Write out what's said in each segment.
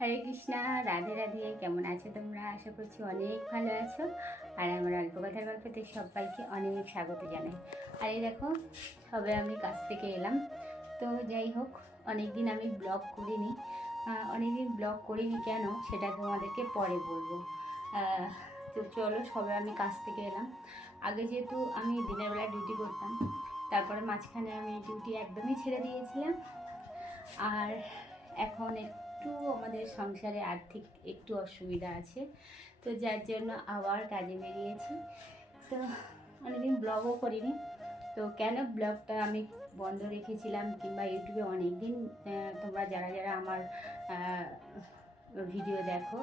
হরে কৃষ্ণা, রাধে রাধে। কেমন আছো তোমরা? আশা করছি অনেক ভালো আছো। আর আমার অল্প কথার গল্পতে সবাইকে অনেক স্বাগত জানাই। আর এই দেখো, সবে আমি কাছ থেকে এলাম। তো যাই হোক অনেক দিন আমি ব্লগ করিনি। অনেক দিন ব্লগ করিনি কেন, সেটা তোমাদেরকে পরে বলব। তো চলো, সবে আমি কাছ থেকে এলাম। আগে যেহেতু আমি দিনের বেলা ডিউটি করতাম, তারপরে মাঝখানে আমি ডিউটি একদমই ছেড়ে দিয়েছিলাম। আর এখন একটু আমাদের সংসারে আর্থিক একটু অসুবিধা আছে, তো যার জন্য আবার কাজে বেরিয়েছি। তো অনেকদিন ব্লগও করিনি, তো কেন ব্লগটা আমি বন্ধ রেখেছিলাম কিংবা ইউটিউবে অনেক দিন তোমরা যারা যারা আমার ভিডিও দেখো,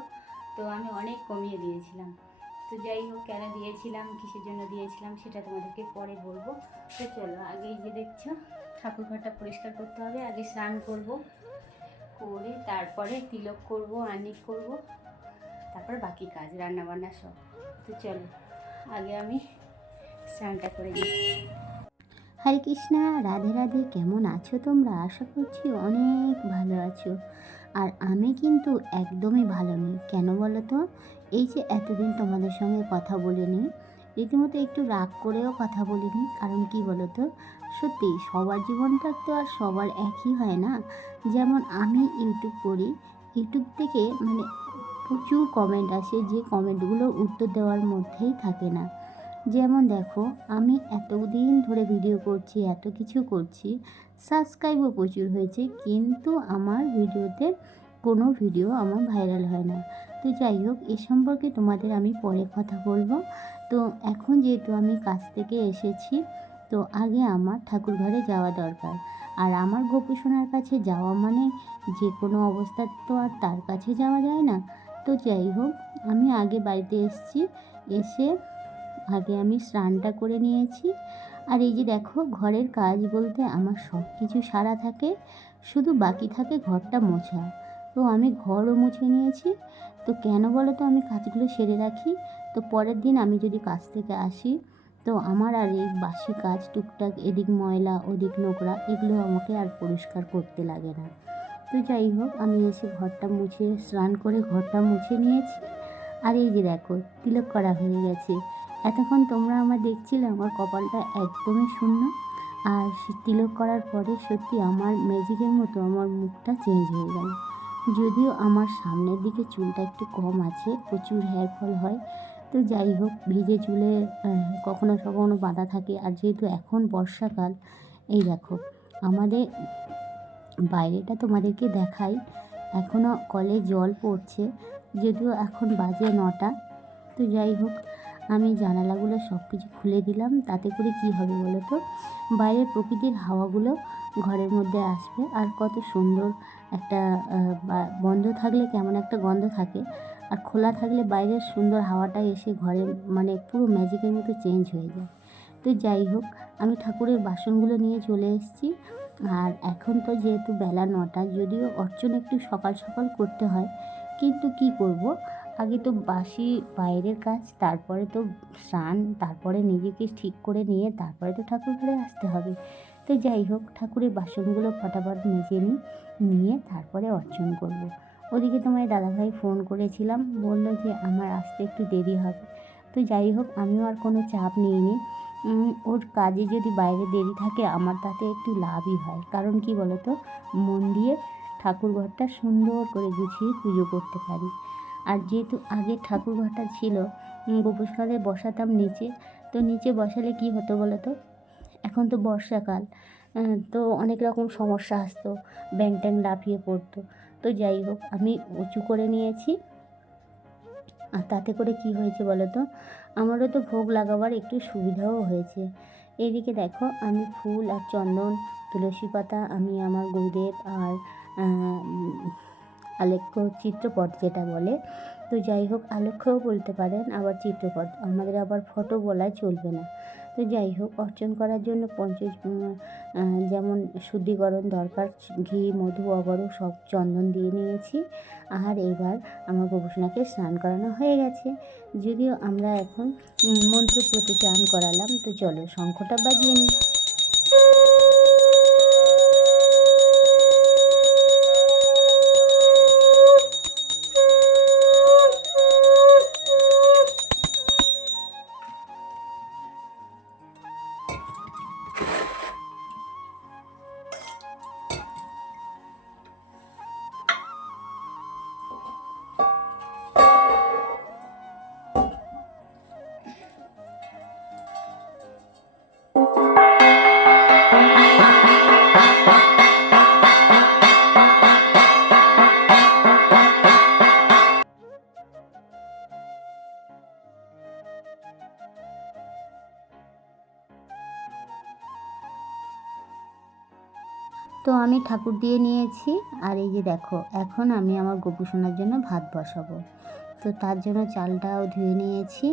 তো আমি অনেক কমিয়ে দিয়েছিলাম। তো যাই হোক, কেন দিয়েছিলাম, কিসের জন্য দিয়েছিলাম সেটা তোমাদেরকে পরে বলব। তো চলো আগে যে দেখছ, ঠাকুর ঘরটা পরিষ্কার করতে হবে, আগে স্নান করব। করে, তারপরে তিলক করব, আনিক করব, তারপর বাকি কাজ রান্না বান্না সব। তো চলো, আগে আমি স্নানটা করে দিই হরে কৃষ্ণা, রাধে রাধে, কেমন আছো তোমরা? আশা করছি অনেক ভালো আছো। আর আমি কিন্তু একদমই ভালো নেই। কেন বলো তো? এই যে এতদিন তোমাদের সঙ্গে কথা বলিনি, রীতিমতো একটু রাগ করেও কথা বলিনি। কারণ কি বলো তো? সত্যি সবার জীবনটা তো আর সবার একই হয় না। যেমন আমি ইউটিউব করি, ইউটিউব থেকে মানে প্রচুর কমেন্ট আসে, যে কমেন্টগুলো উত্তর দেওয়ার মধ্যেই থাকে না। যেমন দেখো, আমি এতদিন ধরে ভিডিও করছি, এত কিছু করছি সাবস্ক্রাইবও প্রচুর হয়েছে, কিন্তু আমার ভিডিওতে কোনো ভিডিও আমার ভাইরাল হয় না। তো যাই হোক, এ সম্পর্কে তোমাদের আমি পরে কথা বলব। তো এখন যেহেতু আমি কাজ থেকে এসেছি তো আগে আমার ঠাকুর ঘরে যাওয়া দরকার। আর আমার গোপুসোনার কাছে যাওয়া মানে যে কোনো অবস্থা তো আর তার কাছে যাওয়া যায় না। তো যাই হোক, আমি আগে বাড়িতে এসেছি, এসে আগে আমি স্নানটা করে নিয়েছি। আর এই যে দেখো, ঘরের কাজ বলতে আমার সব কিছু সারা থাকে, শুধু বাকি থাকে ঘরটা মোছা। তো আমি ঘরও মুছে নিয়েছি। তো কেন বলো তো আমি কাজগুলো সেরে রাখি। তো পরের দিন আমি যদি কাজ থেকে আসি তো আমার আর এই বাসি কাজ, টুকটাক এদিক ময়লা, ওদিক নোংরা, এগুলো আমাকে আর পরিষ্কার করতে লাগে না। তো যাই হোক, আমি এসে ঘরটা মুছে, স্নান করে ঘরটা মুছে নিয়েছি। আর এই যে দেখো, তিলক করা হয়ে গেছে। এতক্ষণ তোমরা আমার দেখছিলে, আমার কপালটা একদমই শূন্য। আর তিলক করার পরে সত্যি আমার ম্যাজিকের মতো আমার মুখটা চেঞ্জ হয়ে গেল। যদিও আমার সামনের দিকে চুলটা একটু কম আছে, প্রচুর হেয়ার ফল হয়। তো যাই হোক, ভিজে চুলে কখনো কখনো বাঁধা থাকে। আর যেহেতু এখন বর্ষাকাল, এই দেখো, আমাদের বাইরেটা তোমাদেরকে দেখাই। এখনও কলে জল পড়ছে, যদিও এখন বাজে নটা। তো যাই হোক, আমি জানালাগুলো সব কিছু খুলে দিলাম। তাতে করে কি হবে বলো তো? বাইরে প্রকৃতির হাওয়াগুলো ঘরের মধ্যে আসবে। আর কত সুন্দর একটা বন্ধ থাকলে কেমন একটা গন্ধ থাকে। আর খোলা থাকলে বাইরের সুন্দর হাওয়াটা এসে ঘরে মানে পুরো ম্যাজিকের মতো চেঞ্জ হয়ে যায়। তো যাই হোক, আমি ঠাকুরের বাসনগুলো নিয়ে চলে এসেছি। আর এখন তো যেহেতু বেলা নটা, যদিও অর্চন একটু সকাল সকাল করতে হয়, কিন্তু কি করব? আগে তো বাসি বাইরের কাজ, তারপরে তো স্নান, তারপরে নিজেকে ঠিক করে নিয়ে তারপরে তো ঠাকুর ঘরে আসতে হবে। তো যাই হোক, ঠাকুরের বাসনগুলো ফটাফট মেজে নিই, নিয়ে তারপরে অর্চন করব। ওদিকে তোমার দাদাভাই ফোন করেছিলাম, বলল যে আমার আসতে একটু দেরি হবে। তো যাই হোক, আমিও আর কোনো চাপ নিইনি। ওর কাজে যদি বাইরে দেরি থাকে, আমার তাতে একটু লাভই হয়। কারণ কি বলতো, মন দিয়ে ঠাকুর ঘরটা সুন্দর করে গুছিয়ে পুজো করতে পারি। আর যেহেতু আগে ঠাকুর ঘরটা ছিল গোপুসকালে বসাতাম নিচে, তো নিচে বসালে কি হতো বলো তো এখন তো বর্ষাকাল তো অনেক রকম সমস্যা আসতো ব্যাং ট্যাং লাফিয়ে পড়তো। তো যাই হোক, আমি উঁচু করে নিয়েছি। আর তাতে করে কি হয়েছে বলো তো? আমারও তো ভোগ লাগাবার একটু সুবিধাও হয়েছে। এইদিকে দেখো, আমি ফুল আর চন্দন, তুলসী পাতা, আমি আমার গুরুদেব আর আলেখ্য চিত্রপট যেটা বলে। তো যাই হোক, আলেখ্যও বলতে পারেন, আবার চিত্রপট। আমাদের আবার ফটো বলায় চলবে না। তো যাই হোক অর্জন করার জন্য পঞ্চ যেমন শুদ্ধিকরণ দরকার, ঘি, মধু অগরু সব চন্দন দিয়ে নিয়েছি। আর এবার আমার গবেষণাকে স্নান করানো হয়ে গেছে। যদিও আমরা এখন মন্ত্র প্রতি চান করালাম, তো চলো শঙ্খটা বাজিয়ে নিই। ঠাকুর দিয়ে নিয়েছি। আর এই যে দেখো, এখন আমি আমার গোপু জন্য ভাত বসাবো। তো তার জন্য চালটাও ধুয়ে নিয়েছি।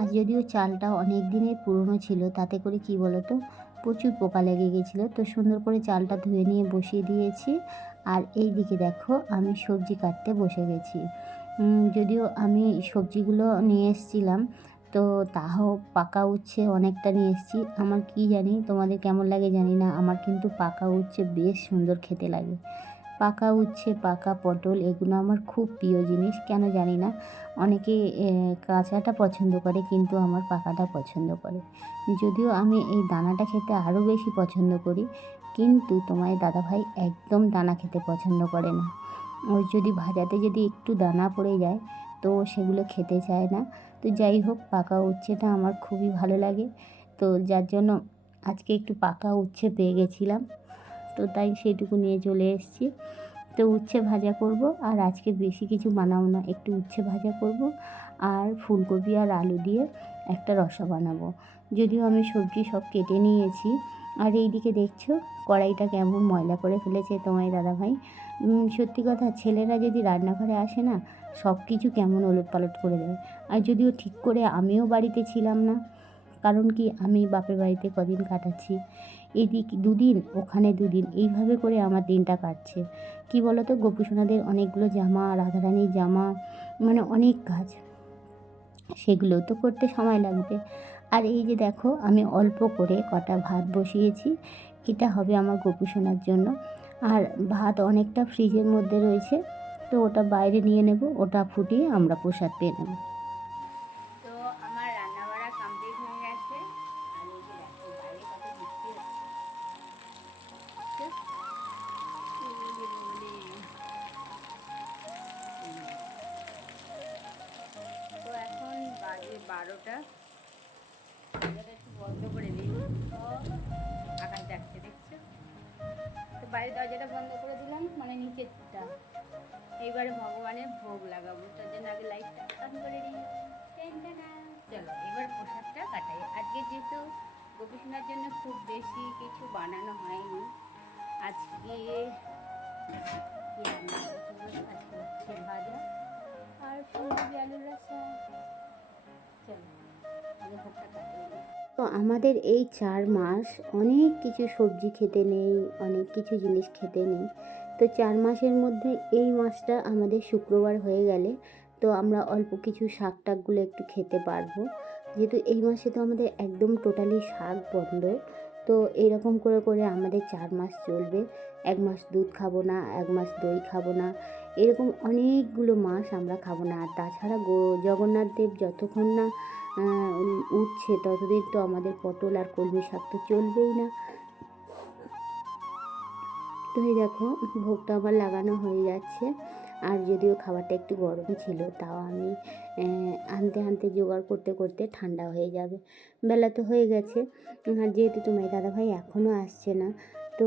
আর যদিও চালটা অনেক দিনের পুরনো ছিল, তাতে করে কি বলো তো প্রচুর পোকা লেগে গেছিল। তো সুন্দর করে চালটা ধুয়ে নিয়ে বসিয়ে দিয়েছি। আর এই দিকে দেখো, আমি সবজি কাটতে বসে গেছি। যদিও আমি সবজিগুলো নিয়ে এসেছিলাম তো তাও পাকা উচ্ছে অনেকটা নিয়ে এসেছি। আমার কি জানি, তোমাদের কেমন লাগে জানি না। আমার কিন্তু পাকা উচ্ছে বেশ সুন্দর খেতে লাগে। পাকা উচ্ছে, পাকা পটল এগুলো আমার খুব প্রিয় জিনিস, কেন জানি না। অনেকে কাঁচাটা পছন্দ করে, কিন্তু আমার পাকাটা পছন্দ করে। যদিও আমি এই দানাটা খেতে আরও বেশি পছন্দ করি, কিন্তু তোমার দাদাভাই একদম দানা খেতে পছন্দ করে না। ওর যদি ভাজাতে যদি একটু দানা পড়ে যায়, তো সেগুলো খেতে চায় না। তো যাই হোক, পাকা উচ্ছেটা আমার খুবই ভালো লাগে। তো যার জন্য আজকে একটু পাকা উচ্ছে পেয়ে গেছিলাম। তো তাই সেইটুকু নিয়ে চলে এসেছি। তো উচ্ছে ভাজা করব আর আজকে বেশি কিছু বানাবো না, একটু উচ্ছে ভাজা করব আর ফুলকপি আর আলু দিয়ে একটা রসা বানাবো। যদিও আমি সবজি সব কেটে নিয়েছি। আর এইদিকে দেখছ কড়াইটা কেমন ময়লা করে ফেলেছে তোমার দাদাভাই। সত্যি কথা ছেলেরা যদি রান্নাঘরে আসে না সব কিছু কেমন ওলট পালট করে দেয়। আর যদিও ঠিক করে আমিও বাড়িতে ছিলাম না, কারণ কি আমি বাপের বাড়িতে কদিন কাটাচ্ছি। এদিক দুদিন, ওখানে দুদিন, এইভাবে করে আমার দিনটা কাটছে। কি বলো তো গোপুসোনাদের অনেকগুলো জামা, রাধারানীর জামা মানে অনেক কাজ। সেগুলো তো করতে সময় লাগবে। আর এই যে দেখো, আমি অল্প করে কটা ভাত বসিয়েছি, এটা হবে আমার গোপুসোনার জন্য। আর ভাত অনেকটা ফ্রিজের মধ্যে রয়েছে। তো ওটা বাইরে নিয়ে নেব ওটা ফুটিয়ে আমরা প্রসাদ পেয়ে নেব। তার জন্য আগে লাইটটা অন করে দিই। চলো এবার প্রসাদটা কাটাই। আজকে যেহেতু গোপীসোনার জন্য খুব বেশি কিছু বানানো হয়নি আজকে? আজকে হচ্ছে ভাজা আর ফুলকপি আলুর রসা। চলো আগে ভোগটা কাটিয়ে তো আমাদের এই চার মাস অনেক কিছু সবজি খেতে নেই অনেক কিছু জিনিস খেতে নেই। তো চার মাসের মধ্যে এই মাসটা আমাদের শুক্রবার হয়ে গেলে তো আমরা অল্প কিছু শাক টাকগুলো একটু খেতে পারব। যেহেতু এই মাসে তো আমাদের একদম টোটালি শাক বন্ধ, তো এরকম করে করে আমাদের চার মাস চলবে। এক মাস দুধ খাব না, এক মাস দই খাব না, এরকম অনেকগুলো মাস আমরা খাব না। আর তাছাড়া গো, জগন্নাথ দেব যতক্ষণ না উঠছে ততদিন তো আমাদের পটল আর কলমি শাক তো চলবেই না। তো এই দেখো, ভোগটা আমার লাগানো হয়ে যাচ্ছে। আর যদিও খাবারটা একটু গরম ছিল, তাও আমি আনতে আনতে জোগাড় করতে করতে ঠান্ডা হয়ে যাবে। বেলা তো হয়ে গেছে। আর যেহেতু তোমার দাদাভাই এখনও আসছে না, তো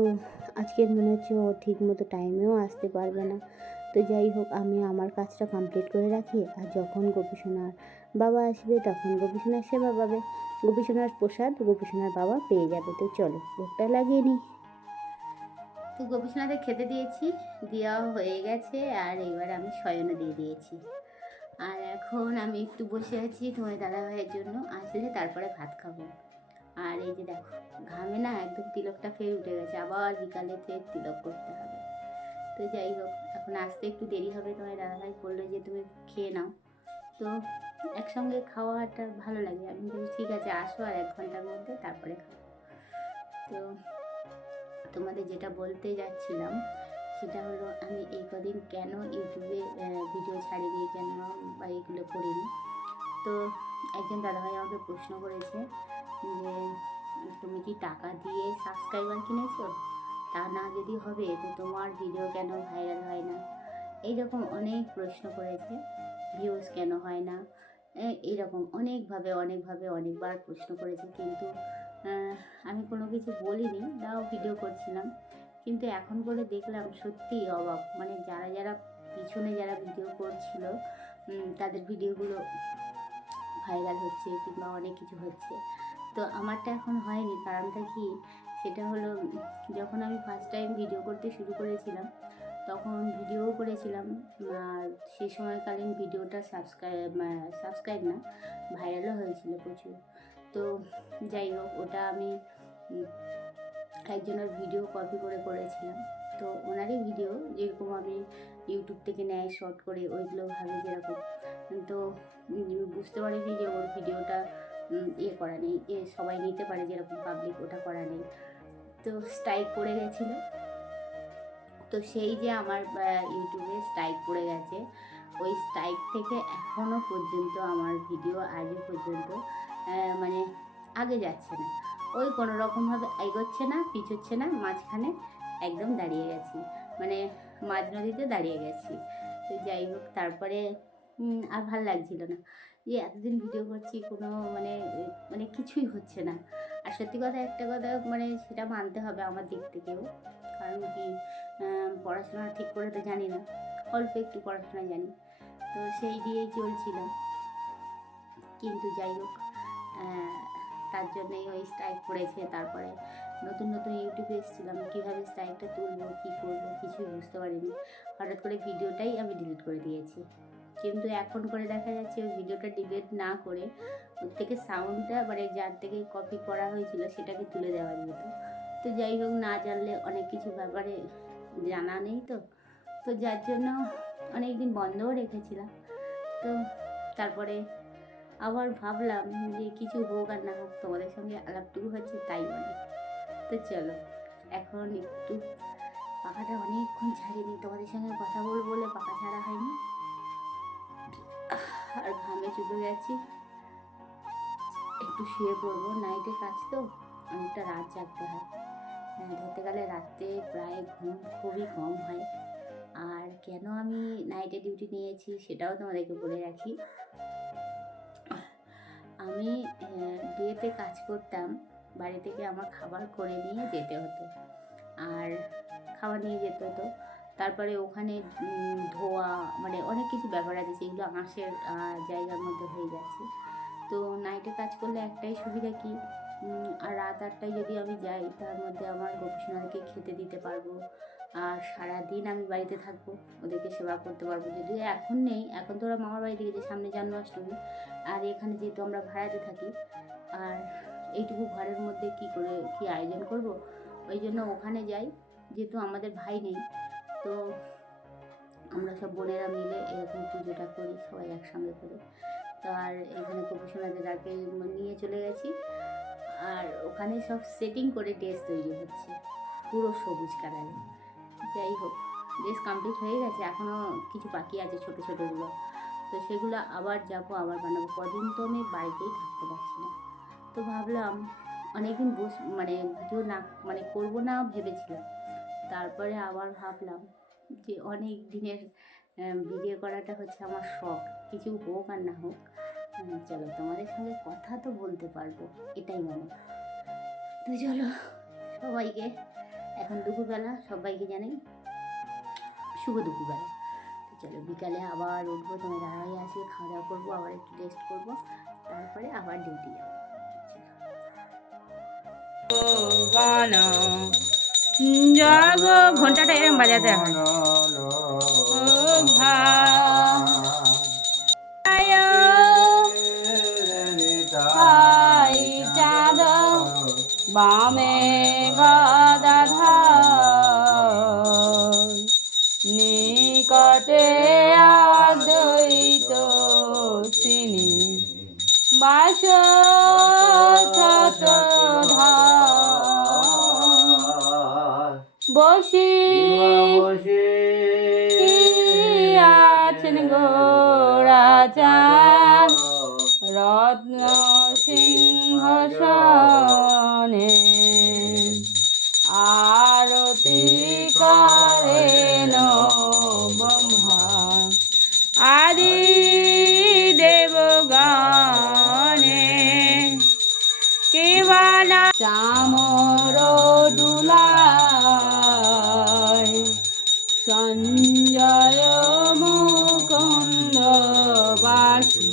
আজকের মনে হচ্ছে ও ঠিক মতো টাইমেও আসতে পারবে না। তো যাই হোক, আমি আমার কাজটা কমপ্লিট করে রাখি। আর যখন গোপীসোনার বাবা আসবে, তখন গোপীসোনার সেবা পাবে। গোপীসোনার প্রসাদ, গোপীসোনার বাবা পেয়ে যাবে। তো চলো, ভোগটা লাগিয়ে নিই। তো গোপীসোনাদের খেতে দিয়েছি, দেওয়াও হয়ে গেছে, আর এবার আমি শয়নও দিয়ে দিয়েছি। আর এখন আমি একটু বসে আছি তোমার দাদা ভাইয়ের জন্য, আসলে তারপরে ভাত খাব। আর এই যে দেখো, ঘামে না একদম তিলকটা ফের উঠে গেছে, আবার বিকালে ফের তিলক করতে হবে। তো যাই হোক, এখন আসতে একটু দেরি হবে তোমার দাদা ভাই বলল যে তুমি খেয়ে নাও। তো একসঙ্গে খাওয়াটা ভালো লাগে, আমি ঠিক আছে, আসো আর এক ঘণ্টার মধ্যে তারপরে খাব। তো তোমাদের যেটা বলতে যাচ্ছিলাম, সেটা হলো আমি এই কদিন কেন ইউটিউবে ভিডিও ছাড়িনি, কেন বা এগুলো করিনি? তো একজন দাদাভাই আমাকে প্রশ্ন করেছে যে, তুমি কি টাকা দিয়ে সাবস্ক্রাইবার কিনেছো? তা না যদি হবে, তো তোমার ভিডিও কেন ভাইরাল হয় না? এইরকম অনেক প্রশ্ন করেছে ভিউজ কেন হয় না? এইরকম অনেকভাবে অনেকভাবে অনেকবার প্রশ্ন করেছে, কিন্তু আমি কোনো কিছু বলিনি, তাও ভিডিও করছিলাম। কিন্তু এখন করে দেখলাম সত্যিই অবাক। মানে যারা যারা পিছনে যারা ভিডিও করছিল তাদের ভিডিওগুলো ভাইরাল হচ্ছে কিংবা অনেক কিছু হচ্ছে। তো আমারটা এখন হয়নি, কারণটা কি? সেটা হলো, যখন আমি ফার্স্ট টাইম ভিডিও করতে শুরু করেছিলাম, তখন ভিডিও করেছিলাম, আর সেই সময়কালীন ভিডিওটা সাবস্ক্রাইব সাবস্ক্রাইব না ভাইরালও হয়েছিল প্রচুর। তো যাই হোক, ওটা আমি একজনের ভিডিও কপি করে করেছিলাম। তো ওনারই ভিডিও যেরকম আমি ইউটিউব থেকে নেয় শর্ট করে, ওইগুলো ভাবে যেরকম। তো বুঝতে পারিনি যে ওর ভিডিওটা ইয়ে করা নেই। সবাই নিতে পারে যেরকম পাবলিক ওটা করা নেই। তো স্ট্রাইক পড়ে গেছিল। তো সেই যে আমার ইউটিউবে স্ট্রাইক পড়ে গেছে, ওই স্ট্রাইক থেকে এখনও পর্যন্ত আমার ভিডিও আজও পর্যন্ত মানে আগে যাচ্ছে না। ওই কোনো রকমভাবে এগোচ্ছে না, পিছোচ্ছে না, মাঝখানে একদম দাঁড়িয়ে গেছি। মানে মাঝ নদীতে দাঁড়িয়ে গেছি। তো যাই হোক, তারপরে আর ভালো লাগছিল না। যে এতদিন ভিডিও করছি, কোনো মানে মানে কিছুই হচ্ছে না। আর সত্যি কথা, একটা কথা মানে সেটা মানতে হবে আমার দিক থেকেও। কারণ কি পড়াশোনা ঠিক করে তো জানি না। অল্প একটু পড়াশোনা জানি। তো সেই দিয়েই চলছিল। কিন্তু যাই হোক তার জন্যই ওই স্ট্রাইক পড়েছে তারপরে নতুন নতুন ইউটিউবে এসেছিলাম, কীভাবে স্ট্রাইকটা তুলবো, কী করব, কিছুই বুঝতে পারিনি। হঠাৎ করে ভিডিওটাই আমি ডিলিট করে দিয়েছি। কিন্তু এখন করে দেখা যাচ্ছে ওই ভিডিওটা ডিলিট না করে ওর থেকে সাউন্ডটা মানে যার থেকে কপি করা হয়েছিল, সেটাকে তুলে দেওয়া যেত তো যাই হোক, না জানলে অনেক কিছু ব্যাপারে জানা নেই তো। তো যার জন্য অনেক দিন বন্ধও রেখেছিলাম। তো তারপরে আবার ভাবলাম যে কিছু হোক আর না হোক তোমাদের সঙ্গে আলাপটুকু হচ্ছে তাই অনেক তো চলো এখন একটু পাখাটা অনেকক্ষণ ছাড়িনি তোমাদের সঙ্গে কথা বলব বলে পাখা ছাড়া হয়নি। আর ঘামে চুপে গেছি। একটু শুয়ে পড়ব নাইটে কাজ তো অনেকটা রাত জাগতে হয়। হ্যাঁ, ধরতে গেলে রাত্রে প্রায় ঘুম খুবই কম হয়। আর কেন আমি নাইটে ডিউটি নিয়েছি সেটাও তোমাদেরকে বলে রাখি। আমি বিয়েতে কাজ করতাম, বাড়ি থেকে আমার খাবার করে নিয়ে যেতে হতো। আর খাবার নিয়ে যেতে হতো। তারপরে ওখানে ধোয়া মানে অনেক কিছু ব্যাপার আছে, সেগুলো আঁশের জায়গার মধ্যে হয়ে যাচ্ছে। তো নাইটে কাজ করলে একটাই সুবিধা কি আর রাত আটটায় যদি আমি যাই, তার মধ্যে আমার গোপীসোনাদেরকে খেতে দিতে পারব। সারাদিন আমি বাড়িতে থাকব, ওদেরকে সেবা করতে পারব। যদিও এখন নেই, এখন তো ওরা মামার বাড়িতে গেছে সামনে জন্মাষ্টমী আর এখানে যেহেতু আমরা ভাড়াতে থাকি, আর এইটুকু ঘরের মধ্যে কি করে, কি আয়োজন করব? ওই জন্য ওখানে যাই, যেহেতু আমাদের ভাই নেই, তো আমরা সব বোনেরা মিলে এরকম পুজোটা করি সবাই একসঙ্গে করে। তো আর এখানে কপিসোনাদের আগে নিয়ে চলে গেছি। আর ওখানে সব সেটিং করে ড্রেস তৈরি হচ্ছে, পুরো সবুজ কালারে যাই হোক ড্রেস কমপ্লিট হয়ে গেছে। এখনও কিছু বাকি আছে ছোটো ছোটোগুলো। তো সেগুলো আবার যাব, আবার বানাবো। কদিন তো আমি বাড়িতেই থাকতে পারছি না। তো ভাবলাম অনেকদিন বস মানে ভিডিও না মানে করব না ভেবেছিলাম। তারপরে আবার ভাবলাম যে অনেক দিনের ভিডিও করাটা হচ্ছে আমার শখ। কিছু হোক আর না হোক চলো তোমাদের সঙ্গে কথা তো বলতে পারব, এটাই মনে। তো চলো সবাইকে এখন দুপুরবেলা সবাইকে জানাই শুভ দুপুরবেলা। তো চলো বিকালে আবার উঠবো তোমার দাঁড়াই আসবে খাওয়া দাওয়া করব আবার একটু রেস্ট করব তারপরে আবার ডিউটি যাব। জগ ঘন্টাটা এরম বাজাতে হয়। বামে গদাধর বাস বসি আছেন গোরাচার রত্ন সিংহাসনে আরতি করেন ব্রহ্মা। আদি চামর দুলায় সঞ্জয় মুকুন্দ বাসু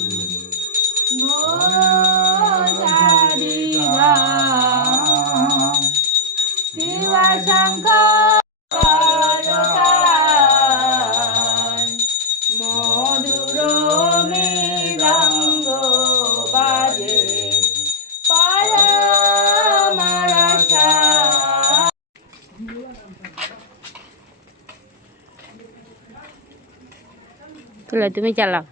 ঘোষারিধা চলো তুমি চালাও।